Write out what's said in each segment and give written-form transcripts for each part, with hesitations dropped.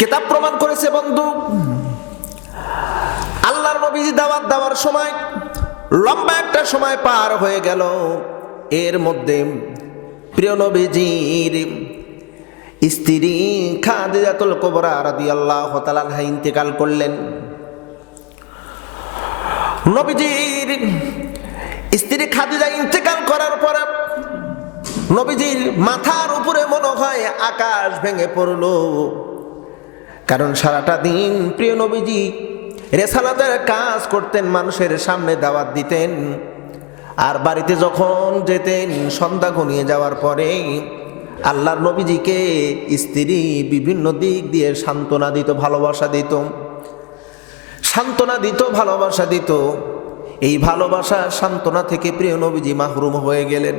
কিতাব প্রমাণ করেছে বন্ধু, আল্লাহর নবীজি দাওয়াত দেওয়ার সময় লম্বা একটা সময় পার হয়ে গেল। এর মধ্যে প্রিয় নবীজির স্ত্রী খাদিজাতুল কুবরা রাদিয়াল্লাহু তাআলা আনহা ইন্তেকাল করলেন। নবীজির স্ত্রী খাদিজা ইন্তেকাল করার পর নবীজির মাথার উপরে মনে হয় আকাশ ভেঙে পড়ল। কারণ সারাটা দিন প্রিয় নবীজি রেসালাতের কাজ করতেন, মানুষের সামনে দাওয়াত দিতেন, আর বাড়িতে যখন যেতেন সন্ধ্যা ঘনিয়ে যাওয়ার পরে আল্লাহর নবীজিকে স্ত্রী বিভিন্ন দিক দিয়ে সান্ত্বনা দিত, ভালোবাসা দিত, সান্ত্বনা দিত, ভালোবাসা দিত। এই ভালোবাসা সান্ত্বনা থেকে প্রিয় নবীজি মাহরুম হয়ে গেলেন।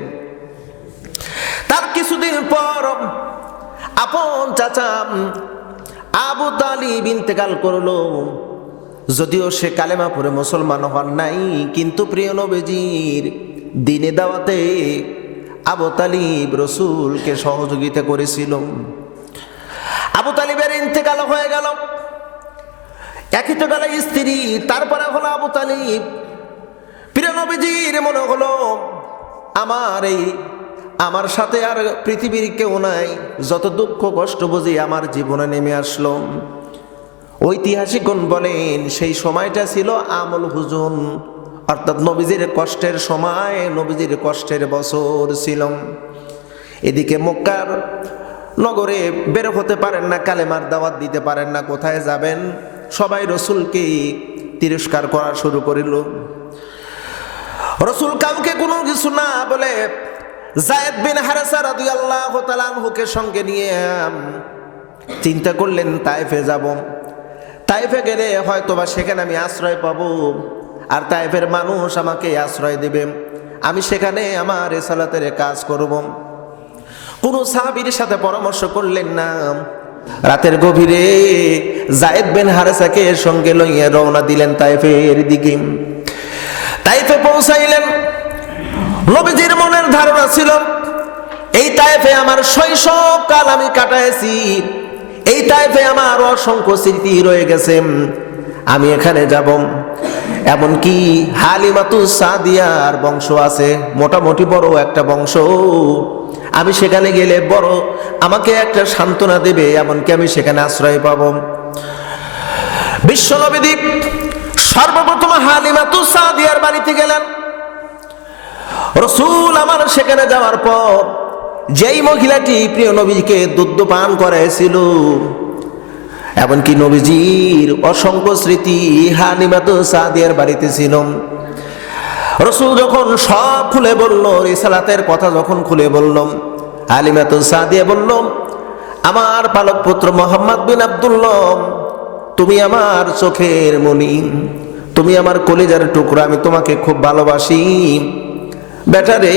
তার কিছুদিন পর আপন চাচা আবু তালিব ইন্তেকাল করলো। যদিও সে কালেমা পড়ে মুসলমান হন নাই, কিন্তু প্রিয় নবীজির দ্বীনে দাওয়াতে আবু তালিব রসুলকে সহযোগিতা করেছিল। আবু তালিবের ইন্তেকাল হয়ে গেল, একই তো গেল স্ত্রী, তারপরে হলো আবু তালিব। প্রিয় নবীজির মনে হলো আমার সাথে আর পৃথিবীর কেউ নাই, যত দুঃখ কষ্ট বুঝি আমার জীবনে নেমে আসলো। ঐতিহাসিকগণ বলেন সেই সময়টা ছিল আমল হুজুন, অর্থাৎ নবীজির কষ্টের সময়, নবীজির কষ্টের বছর ছিল। এদিকে মক্কার নগরে বের হতে পারেন না, কালেমার দাওয়াত দিতে পারেন না, কোথায় যাবেন? সবাই রসুলকে তিরস্কার করা শুরু করিল। রসুল কাউকে কোনো কিছু না বলে যায়েদ বিন হারেসা রাদিয়াল্লাহু তাআলা আনহুকে সঙ্গে নিয়ে চিন্তা করলেন তায়েফে যাব। তায়েফে গেলে হয়তোবা সেখানে আমি আশ্রয় পাবো, আর তায়েফের মানুষ আমাকে আশ্রয় দেবে, আমি সেখানে আমার রিসালাতের কাজ করব। কোনো সাহাবীর সাথে পরামর্শ করলেন না। রাতের গভীরে যায়েদ বিন হারেসাকে সঙ্গে লইয়া রওনা দিলেন তায়েফের দিকে। তায়েফে পৌঁছাইলেন। নবীজির মনের ধারণা ছিল এই তায়েফে আমার শৈশবকাল আমি কাটাইছি, এই তায়েফে আমার অসংখ্য স্মৃতি রয়ে গেছে, আমি এখানে যাব। এমনকি হালিমাতুস সাদিয়ার বংশ আছে, মোটামুটি বড় একটা বংশ, আমি সেখানে গেলে বড় আমাকে একটা সান্ত্বনা দেবে, এমনকি আমি সেখানে আশ্রয় পাব। বিশ্বনবী সর্বপ্রথম হালিমাতুস সাদিয়ার বাড়িতে গেলেন। রসুল আমার সেখানে যাওয়ার পর যেই মহিলাটি প্রিয় নবীকে দুধ পান করাইছিল, এমনকি নবীজির অসংখ্য স্মৃতি হালিমাতুস সাদিয়ার বাড়িতে ছিল। রসুল যখন সব খুলে বলল, রিসালাতের কথা যখন খুলে বলল, হালিমাতুস সাদিয়া বলল, আমার পালক পুত্র মুহাম্মদ বিন আব্দুল্লাহ, তুমি আমার চোখের মণি, তুমি আমার কলিজার টুকরা, আমি তোমাকে খুব ভালোবাসি। বেটারে,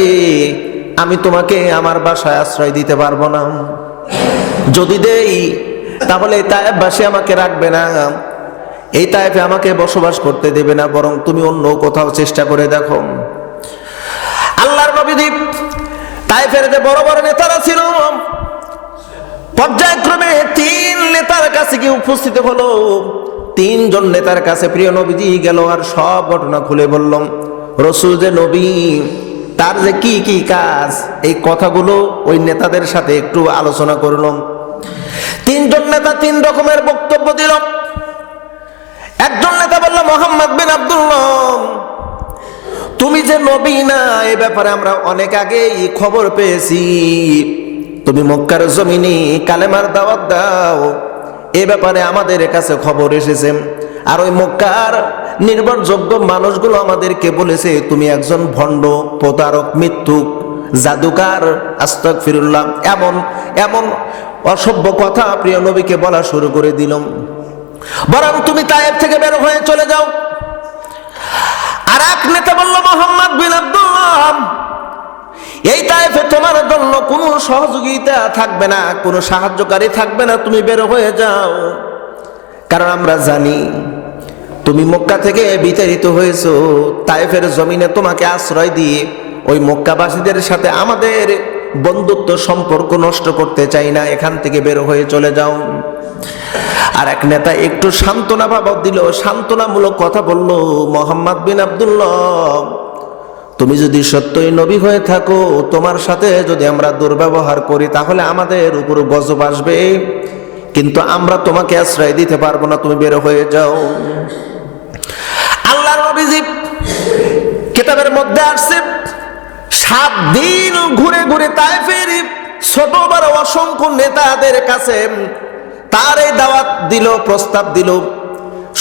আমি তোমাকে আমার বাসায় আশ্রয় দিতে পারবো না, যদি দেই তাহলে তায়েফবাসী আমাকে রাখবে না, এই তায়েফে আমাকে বসবাস করতে দেবে না, বরং তুমি অন্য কোথাও চেষ্টা করে দেখো। আল্লাহর নবী তায়েফের যে বড় বড় নেতারা ছিল, পর্যায়ক্রমে 3 নেতার কাছে গিয়ে উপস্থিত হলো। 3 জন নেতার কাছে প্রিয় নবীজি গেল, আর সব ঘটনা খুলে বললাম। রসুল যে নবী, তার যে কি কি কাজ, এই কথাগুলো ওই নেতাদের সাথে একটু আলোচনা করলাম। 3 জন নেতা 3 রকমের বক্তব্য দিল। একজন নেতা বলল, মুহাম্মদ বিন আব্দুল্লাহ, তুমি যে নবী না, এই ব্যাপারে আমরা অনেক আগেই খবর পেয়েছি, তুমি মক্কার জমিনে কালেমার দাওয়াত দাও, এ ব্যাপারে আমাদের কাছে খবর এসেছে। আর ওই মক্কার নির্ভরযোগ্য মানুষগুলো আমাদেরকে বলেছে তুমি একজন ভণ্ড, প্রতারক, মিথ্যুক, জাদুকার, আস্তাগফিরুল্লাহ, এমন এমন অসভ্য কথা প্রিয় নবীকে বলা শুরু করে দিলাম। বরং তুমি তায়েফ থেকে বের হয়ে চলে যাও। আর এক নেতা বলল, মুহাম্মদ বিন আব্দুল্লাহ, এই তায়েফে তোমার জন্য কোনো সহযোগিতা থাকবে না, কোনো সাহায্যকারী থাকবে না, তুমি বের হয়ে যাও। কারণ আমরা জানি তুমি মক্কা থেকে বিতাড়িত হয়েছো, তায়েফের জমিনে তোমাকে আশ্রয় দিয়ে ওই মক্কাবাসীদের সাথে আমাদের বন্ধুত্ব সম্পর্ক নষ্ট করতে চাই না, এখান থেকে বের হয়ে চলে যাও। আর এক নেতা একটু সান্ত্বনা ভাব দিল, সান্ত্বনামূলক কথা বলল, মোহাম্মদ বিন আব্দুল্লাহ, তুমি যদি সত্যই নবী হয়ে থাকো, তোমার সাথে যদি আমরা দুর্ব্যবহার করি তাহলে আমাদের উপর গজব আসবে, কিন্তু আমরা তোমাকে আশ্রয় দিতে পারবো না, তুমি বের হয়ে যাও। আল্লাহর নবীজি কিতাবের মধ্যে আসছে 7 দিন ঘুরে ঘুরে তায়েফের ছোট বড় অসংখ্য নেতাদের কাছে তার এই দাওয়াত দিল, প্রস্তাব দিল,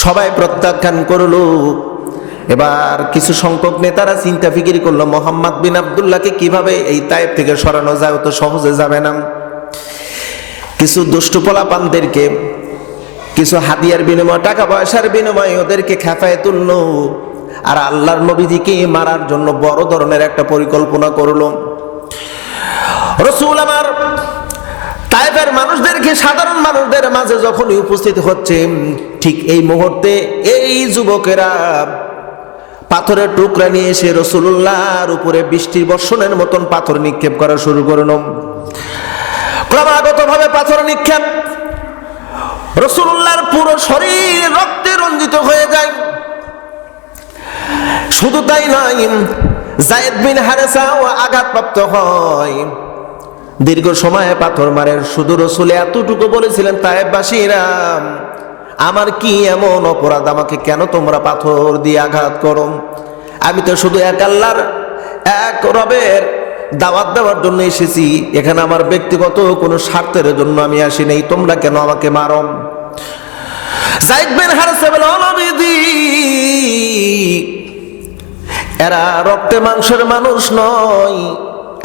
সবাই প্রত্যাখ্যান করলো। এবার কিছু সংখ্যক নেতারা চিন্তা ফিকির করলো, মোহাম্মদ বিন আব্দুল্লাহকে কিভাবে এই তায়েফ থেকে সরানো যায়, তো সহজে যাবে না। কিছু দুষ্ট পোলাপানদেরকে কিছু হাদিয়ার বিনিময়, টাকা পয়সার বিনিময়ে ওদেরকে খেপায় তুললো, আর আল্লাহর নবীজিকে মারার জন্য বড় ধরনের একটা পরিকল্পনা করলো। রাসূল আমার তায়েফের মানুষদেরকে, সাধারণ মানুষদের মাঝে যখনই উপস্থিত হচ্ছে, ঠিক এই মুহূর্তে এই যুবকেরা পাথরের টুকরা নিয়ে এসে রাসূলুল্লাহর উপরে বৃষ্টির বর্ষণের মতন পাথর নিক্ষেপ করা শুরু করলো। ক্রমাগত ভাবে পাথর নিক্ষেপ, রাসূলুল্লাহর পুরো শরীর রক্তে রঞ্জিত হয়ে যায়। শুধু তাই নয়, যায়েদ বিন হারেসাও আঘাতপ্রাপ্ত হয়। দীর্ঘ সময় পাথর মারেন। শুধু রাসূল এতটুকু বলেছিলেন, তায়েফবাসীরা, আমার কি এমন অপরাধ, আমাকে কেন তোমরা পাথর দিয়ে আঘাত করো? আমি তো শুধু এক আল্লাহর, এক রবের দাওয়াত দেওয়ার জন্য এসেছি, এখানে আমার ব্যক্তিগত কোনো স্বার্থের জন্য আমি আসি নাই, তোমরা কেন আমাকে মারো? যায়েদ বিন হারেসা বলে, ও নবীজি, এরা রক্তে মাংসের মানুষ নয়,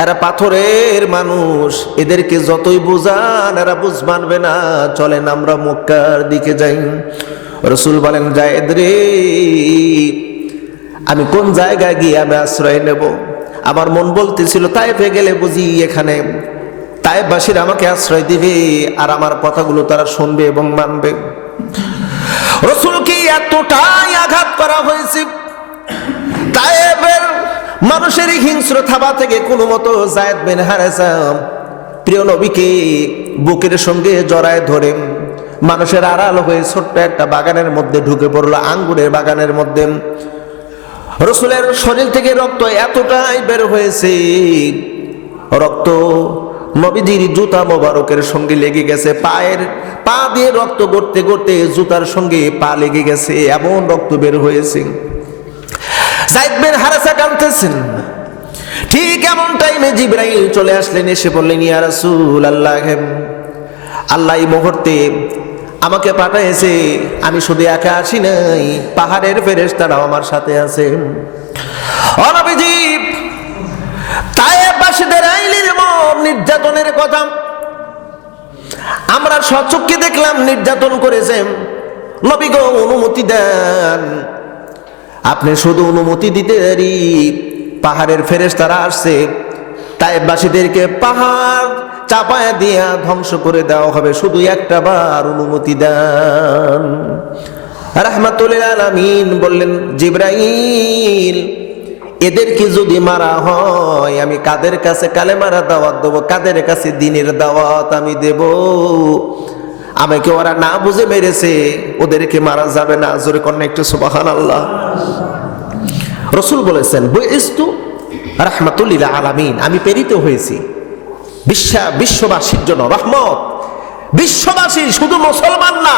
এরা পাথরের মানুষ, এদেরকে যতই বুঝান এরা বুঝ মানবে না, চলেন আমরা মক্কার দিকে যাই। রাসূল বলেন, যায়েদ রে, আমি কোন জায়গায় গিয়ে আমি আশ্রয় নেব? আমার মন বলতেছিল তায়েফে গেলে বুঝি এখানে তায়েফবাসীরা আমাকে আশ্রয় দিবে, আর আমার কথাগুলো তারা শুনবে এবং মানবে। রাসূলকে এতটাই আঘাত করা হয়েছে, তায়েফের মানুষের হিংস্র থাবা থেকে কোনো মতো যায়েদ বিন হারেসা প্রিয় নবীকে বুকের সঙ্গে জড়ায় ধরে মানুষের আড়াল হয়ে ছোট্ট একটা বাগানের মধ্যে ঢুকে পড়লো, আঙ্গুরের বাগানের মধ্যে। রাসূলের শরীর থেকে রক্ত এতটাই বের হয়েছে, রক্ত নবীজির জুতা মোবারকের সঙ্গে লেগে গেছে, পা দিয়ে রক্ত গড়তে গড়তে জুতার সঙ্গে পা লেগে গেছে, এমন রক্ত বের হয়েছে। যায়েদ বিন হারেসা কাঁদতেছেন। ঠিক এমন টাইমে জিবরাইল চলে আসলেন, এসে বললেন, ইয়া রাসূলুল্লাহ, আল্লাহ এই মুহূর্তে আমাকে পাঠাইছে, আমি শুধু একা আসি নাই, পাহাড়ের ফেরেশতারাও আমার সাথে আছে। ও নবীজি, তায়েফবাসীদের আইলির মন নির্যাতনের কথা আমরা সচক্ষে দেখলাম, নির্যাতন করেছে। নবী গো, অনুমতি দেন, আপনি শুধু অনুমতি দিতে দেরি, পাহাড়ের ফেরেশতারা আসছে, তায়েফবাসীদেরকে পাহাড় চাপায় দিয়া ধ্বংস করে দেওয়া হবে, শুধু একটা বার অনুমতি দেন। রাহমাতুল লিল আলামিন বললেন, জিবরাইল, এদেরকে যদি মারা হয় আমি কাদের কাছে কালেমার দাওয়াত দেব, কাদের কাছে দ্বীনের দাওয়াত আমি দেব? আমাকে ওরা না বুঝে মেরেছে, ওদেরকে মারা যাবে না। জোরে কন্যা একটু সুবহানাল্লাহ। রাসূল বলেছেন, বুইস্তু রাহমাতুল লিল আলামিন, আমি প্রেরিত হয়েছি বিশ্ববাসীর জন্য রহমত। বিশ্ববাসী, শুধু মুসলমান না,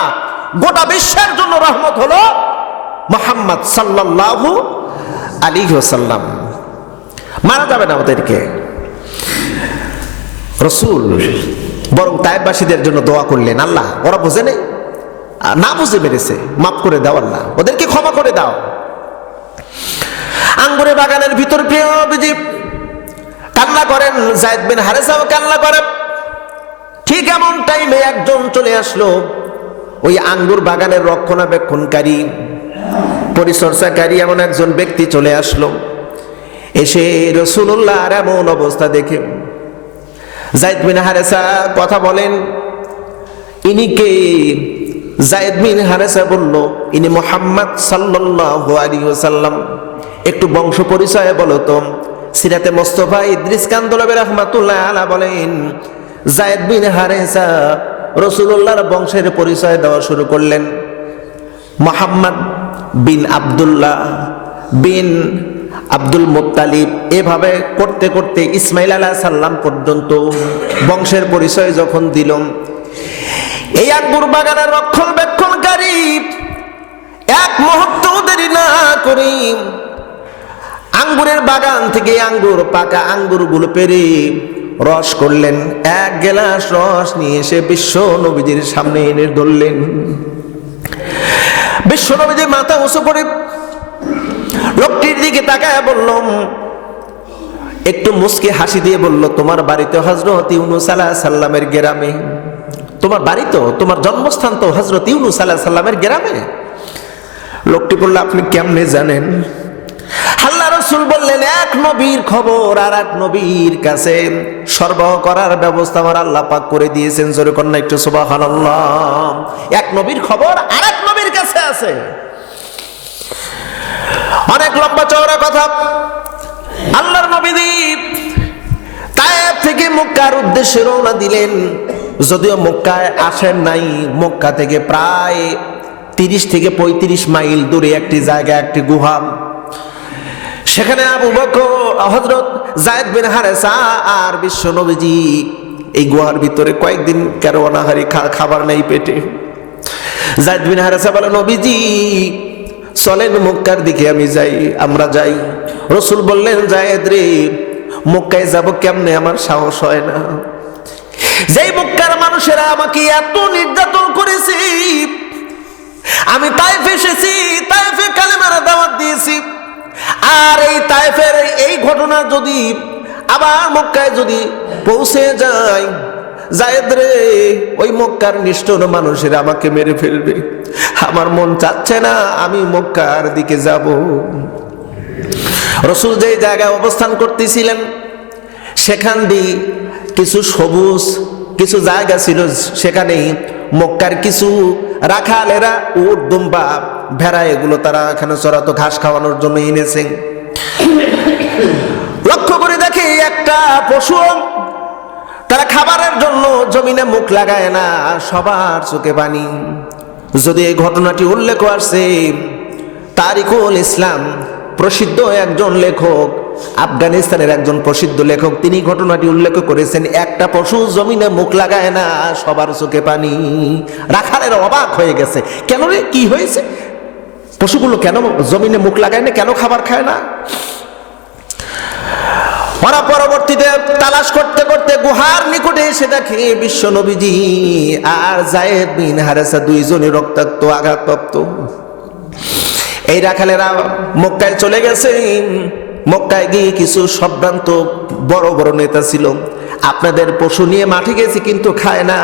গোটা বিশ্বের জন্য রহমত হলো মুহাম্মদ সাল্লাল্লাহু আলাইহি ওয়াসাল্লাম। মারা যাবে না ওদেরকে। রাসূল বরং তায়েফবাসীদের জন্য দোয়া করলেন, আল্লাহ ওরা বুঝে নেই, না বুঝে মেরেছে, মাফ করে দাও আল্লাহ, ওদেরকে ক্ষমা করে দাও। আঙ্গুরের বাগানের ভিতর প্রিয় নবীজি কান্না করেন, যায়েদ বিন হারেসাও কান্না করেন। ঠিক এমন টাইমে একজন চলে আসলো, ওই আঙ্গুর বাগানের রক্ষণাবেক্ষণকারী, পরিচর্যাকারী এমন একজন ব্যক্তি চলে আসলো। এসে রাসূলুল্লাহর এমন অবস্থা দেখে যায়েদ বিন হারেসা কথা বলেন, ইনি কে? যায়েদ বিন হারেসা বলল, ইনি মুহাম্মদ সাল্লাল্লাহু আলাইহি ওয়াসাল্লাম। একটু বংশ পরিচয় বলো তো। সিরাতে মুস্তাফা ইদ্রিস কান্দলবী রাহমাতুল্লাহ আলাইহি বলেন, যায়েদ বিন হারেসা রাসূলুল্লাহর বংশের পরিচয় দেওয়া শুরু করলেন। মুহাম্মদ বিন আব্দুল্লাহ বিন আব্দুল মুত্তালিব, এভাবে করতে করতে ইসমাইল আলাইহিস সালাম পর্যন্ত বংশের পরিচয় যখন দিল, এই আঙ্গুর বাগানের রক্ষণাবেক্ষণকারী এক মুহূর্ত দেরি না করে আঙ্গুরের বাগান থেকে আঙ্গুর, পাকা আঙ্গুরগুলো পেরে রস করলেন। এক গ্লাস রস নিয়ে এসে বিশ্ব নবীজির সামনে এনে ধরলেন। বিশ্ব নবীজি মাথা উঁচু করে লোকটির দিকে তাকায় বললাম, একটু মুস্কি হাসি দিয়ে বলল, তোমার বাড়িতে হযরত ইউনূস আলাইহিস সালামের গ্রামে? তোমার বাড়ি তো, তোমার জন্মস্থান তো হযরত ইউনূস আলাইহিস সালামের গ্রামে? লোকটি বলল, আপনি কেমনে জানেন? আল্লাহ রাসূল বললেন, এক নবীর খবর আর এক নবীর কাছে সরবরাহ করার ব্যবস্থা আমার আল্লাহ পাক করে দিয়েছেন। জোরে কন্যা একটু সুবহানাল্লাহ। এক নবীর খবর আর এক নবীর কাছে আছে। অনেক লম্বা চওড়া কথা। আল্লাহর নবী তায়েফ থেকে মক্কার উদ্দেশ্যে রওনা দিলেন। যদিও মক্কায় আসেন নাই, মক্কা থেকে প্রায় 30 থেকে 35 মাইল দূরে একটি জায়গা, একটি গুহা। সেখানে আবু বকর, হযরত যায়েদ বিন হারেসা আর বিশ্ব নবীজি এই গুহার ভিতরে কয়েকদিন কারো অনাহারি, খাবার নেই পেটে। যায়েদ বিন হারেসা বলে, নবীজি চলেন মক্কার দিকে আমি যাই, আমরা যাই। রাসূল বললেন, যায়েদ রে, মক্কায় যাব কেমনে, আমার সাহস হয় না। যেই মক্কার মানুষেরা আমাকে এত নির্যাতন করেছে, আমি তায়েফ এসেছি, তায়েফে কালেমার দাওয়াত দিয়েছি, আর এই তায়েফের এই ঘটনা যদি আবার মক্কায় যদি পৌঁছে যায়, যায়েদ রে, ওই মক্কার নিষ্ঠুর মানুষেরা আমাকে মেরে ফেলবে। আমার মন চাচ্ছে না আমি মক্কার দিকে যাব। রাসূল যে জায়গায় অবস্থান করতেছিলেন সেখান দিয়ে কিছু সবুজ কিছু জায়গা ছিল, সেখানেই মক্কার কিছু রাখালেরা উট, দুম্বা, ভেড়া এগুলো তারা এখানে চড়াতো, ঘাস খাওয়ানোর জন্য এনেছেন। লক্ষ্য করে দেখে একটা পশু তারা খাবারের জন্য জমিনে মুখ লাগায় না, সবার চোখে পানি। যদি এই ঘটনাটি উল্লেখ আসছে, তারিকুল ইসলাম প্রসিদ্ধ একজন লেখক, আফগানিস্তানের একজন প্রসিদ্ধ লেখক, তিনি ঘটনাটি উল্লেখ করেছেন। একটা পশু জমিনে মুখ লাগায় না, সবার চোখে পানি। রাখালের অবাক হয়ে গেছে, কেন রে, কি হয়েছে? পশুগুলো কেন জমিনে মুখ লাগায় না, কেন খাবার খায় না? ওরা পরবর্তীতে তালাশ করতে করতে গুহার নিকটে এসে দেখে বিশ্ব নবীজি আর যায়েদ বিন হারেসা দুইজনই রক্তাক্ত, আঘাতপ্রাপ্ত। এই রাখালেরা মক্কায় চলে গেছে। মক্কায় গিয়ে কিছু সম্ভ্রান্ত বড় বড় নেতা ছিল, আপনাদের পশু নিয়ে মাঠে গেছি কিন্তু খায় না।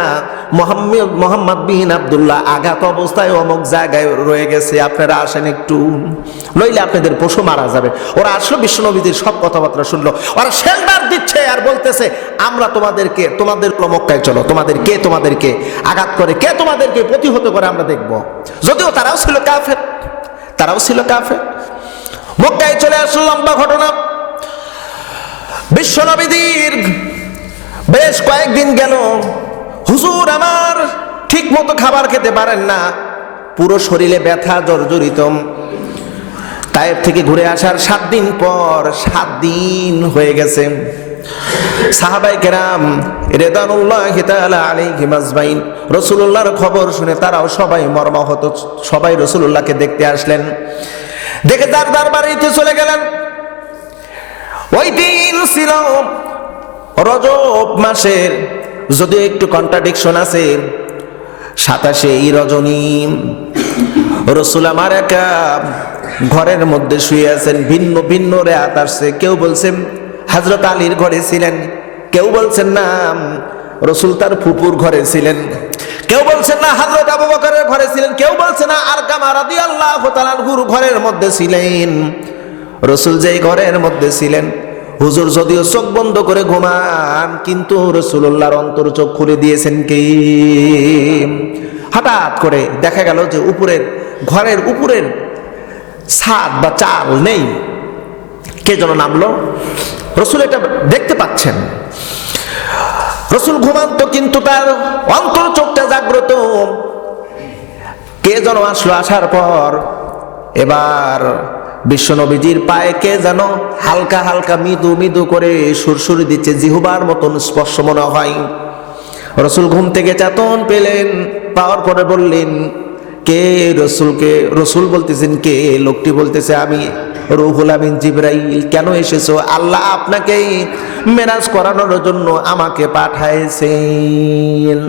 মোহাম্মদ বিন আব্দুল্লাহ আঘাত অবস্থায় অমুক জায়গায় রয়ে গেছে, আপনারা আসেন একটু, নইলে আপনাদের পশু মারা যাবে। ওরা আসলো, বিশ্বনবীদের সব কথাবার্তা শুনলো। ওরা শেল্টার দিচ্ছে আর বলতেছে, আমরা তোমাদেরকে মক্কায় চলো, তোমাদেরকে আঘাত করে, কে তোমাদেরকে প্রতিহত করে আমরা দেখব। যদিও তারাও ছিল কাফের। মক্কায় চলে আসলো। লম্বা ঘটনা। বিশ্বনবীদের বেশ কয়েকদিন গেল, হুজুর আমার ঠিক মতো খাবার খেতে পারেন না, পুরো শরীরে ব্যথা, জর্জরিত। তায়েফ থেকে ঘুরে আসার 7 দিন পর, 7 দিন হয়ে গেছে। সাহাবায়ে কেরাম রিদওয়ানুল্লাহি তাআলা আলাইহিম আজমাইন রাসূলুল্লাহর খবর শুনে তারাও সবাই মর্মাহত, সবাই রাসূলুল্লাহকে দেখতে আসলেন। দেখে তার দরবারেতে চলে গেলেন। ওই দিন ছিল রজব মাসের, যদিও একটু কন্ট্রাডিকশন আছে, 27 রজনী। রাসূল আমার একা ঘরের মধ্যে শুয়ে আছেন, ভিন্ন ভিন্ন রাত আসছে। কেউ বলছেন হযরত আলীর ঘরে ছিলেন, কেউ বলছেন না রাসূল তার ফুপুর ঘরে ছিলেন, কেউ বলছেন না হযরত আবু বকরের ঘরে ছিলেন, কেউ বলছেন না আরকামা রাদিয়াল্লাহু তাআলা আনহুর ঘরের মধ্যে ছিলেন। রাসূল যেই ঘরের মধ্যে ছিলেন, হুজুর যদিও চোখ বন্ধ করে ঘুমান, কিন্তু রাসূলুল্লাহর অন্তর চোখ খুলে দিয়েছেন কে? হঠাৎ করে দেখা গেল যে ঘরের উপরের ছাদ বা চাল নেই, কে যেন নামলো। রাসূল এটা দেখতে পাচ্ছেন। রাসূল ঘুমান্ত, কিন্তু তার অন্তর চোখটা জাগ্রত। কে যেন আসলো, আসার পর এবার বিশ্বনবীজির পায়ে কে যেন হালকা হালকা মৃদু মৃদু করে সুরসুরি দিচ্ছে, জিহুবার মতন স্পর্শ মনে হয়। রসুল ঘুম থেকে চেতন পেলেন, পাওয়ার পরে বললেন, কে? রসুলকে রসুল বলতেছেন কে? লোকটি বলতেছে, আমি রুহুল আমিন জিবরাইল। কেন এসেছো? আল্লাহ আপনাকে মেরাজ করানোর জন্য আমাকে পাঠাইছেন।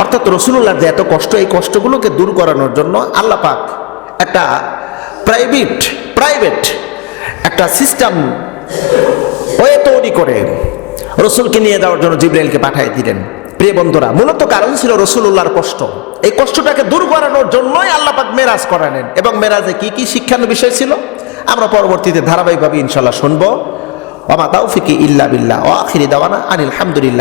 অর্থাৎ রসুল্লাহর যে এত কষ্ট, এই কষ্টগুলোকে দূর করানোর জন্য আল্লাহ পাক একটা প্রাইভেট একটা সিস্টেম ওয়ে তৈরি করে রসুলকে নিয়ে যাওয়ার জন্য জিবরাইলকে পাঠিয়ে দিলেন। প্রিয় বন্ধুরা, মূলত কারণ ছিল রসুলুল্লাহর কষ্ট। এই কষ্টটাকে দূর করানোর জন্যই আল্লাহ পাক মেরাজ করালেন। এবং মেরাজে কি কি শিক্ষার বিষয় ছিল আমরা পরবর্তীতে ধারাবাহিকভাবে ইনশাআল্লাহ শুনবো। ওয়া মা তাওফিকি ইল্লা বিল্লাহ ওয়া আখিরি দাওয়ানা আনিল হামদুলিল্লাহ।